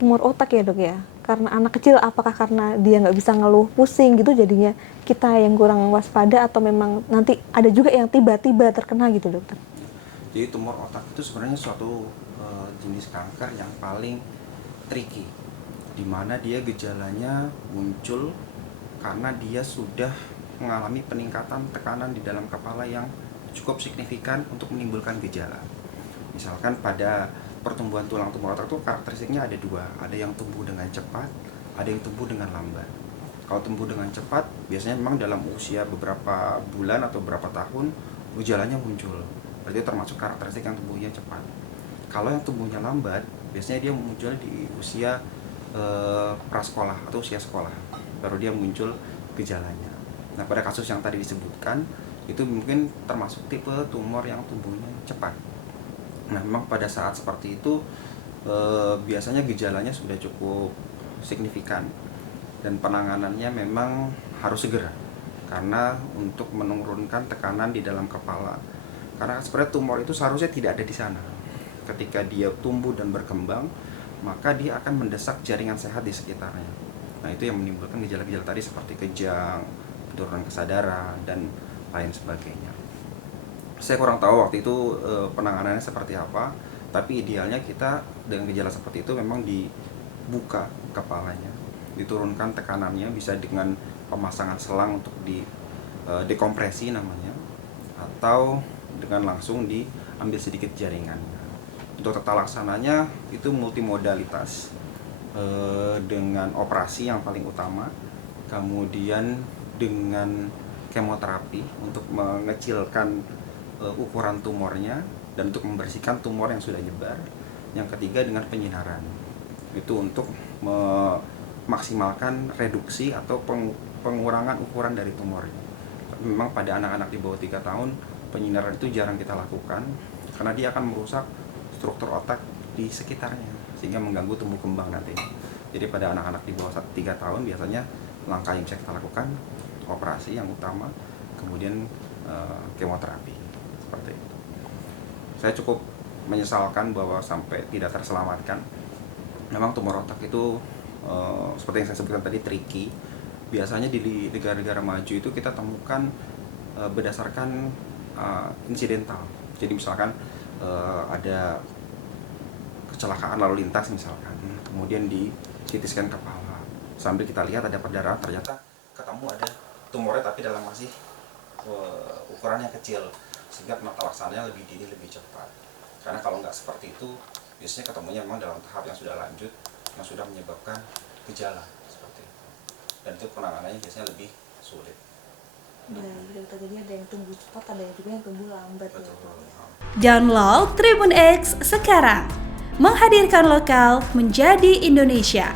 tumor otak ya dok ya? Karena anak kecil, apakah karena dia nggak bisa ngeluh, pusing gitu jadinya kita yang kurang waspada, atau memang nanti ada juga yang tiba-tiba terkena gitu dokter? Jadi tumor otak itu sebenarnya suatu jenis kanker yang paling tricky, di mana dia gejalanya muncul karena dia sudah mengalami peningkatan tekanan di dalam kepala yang cukup signifikan untuk menimbulkan gejala. Misalkan pada pertumbuhan tulang tumor otak itu karakteristiknya ada dua, ada yang tumbuh dengan cepat, ada yang tumbuh dengan lambat. Kalau tumbuh dengan cepat, biasanya memang dalam usia beberapa bulan atau beberapa tahun gejalanya muncul. Berarti termasuk karakteristik yang tumbuhnya cepat. Kalau yang tumbuhnya lambat, biasanya dia muncul di usia prasekolah atau usia sekolah, baru dia muncul gejalanya. Nah, pada kasus yang tadi disebutkan, itu mungkin termasuk tipe tumor yang tumbuhnya cepat. Nah, memang pada saat seperti itu biasanya gejalanya sudah cukup signifikan dan penanganannya memang harus segera, karena untuk menurunkan tekanan di dalam kepala. Karena sebenarnya tumor itu seharusnya tidak ada di sana. Ketika dia tumbuh dan berkembang, maka dia akan mendesak jaringan sehat di sekitarnya. Nah, itu yang menimbulkan gejala-gejala tadi seperti kejang, penurunan kesadaran, dan lain sebagainya. Saya kurang tahu waktu itu penanganannya seperti apa, tapi idealnya kita dengan gejala seperti itu memang dibuka kepalanya, diturunkan tekanannya, bisa dengan pemasangan selang untuk dekompresi namanya, atau dengan langsung diambil sedikit jaringannya. Untuk tata laksananya itu multimodalitas, dengan operasi yang paling utama, kemudian dengan kemoterapi untuk mengecilkan ukuran tumornya dan untuk membersihkan tumor yang sudah nyebar. Yang ketiga dengan penyinaran, itu untuk memaksimalkan reduksi atau pengurangan ukuran dari tumornya. Tapi memang pada anak-anak di bawah 3 tahun penyinaran itu jarang kita lakukan karena dia akan merusak struktur otak di sekitarnya sehingga mengganggu tumbuh kembang nantinya. Jadi pada anak-anak di bawah 3 tahun biasanya langkah yang bisa kita lakukan operasi yang utama, kemudian kemoterapi. Seperti itu. Saya cukup menyesalkan bahwa sampai tidak terselamatkan. Memang tumor otak itu seperti yang saya sebutkan tadi tricky. Biasanya di negara-negara maju itu kita temukan berdasarkan insidental. Jadi misalkan ada kecelakaan lalu lintas misalkan, kemudian di CT scan kepala, sambil kita lihat ada perdarahan, ternyata ketemu ada tumornya tapi dalam masih ukurannya kecil, sehingga penata laksananya lebih dini, lebih cepat. Karena kalau nggak seperti itu, biasanya ketemunya memang dalam tahap yang sudah lanjut, yang sudah menyebabkan gejala seperti itu. Dan itu penanganannya biasanya lebih sulit. Jadi ada yang tumbuh cepat, ada yang juga yang tumbuh lambat. Betul. Download Tribun X sekarang, menghadirkan lokal menjadi Indonesia.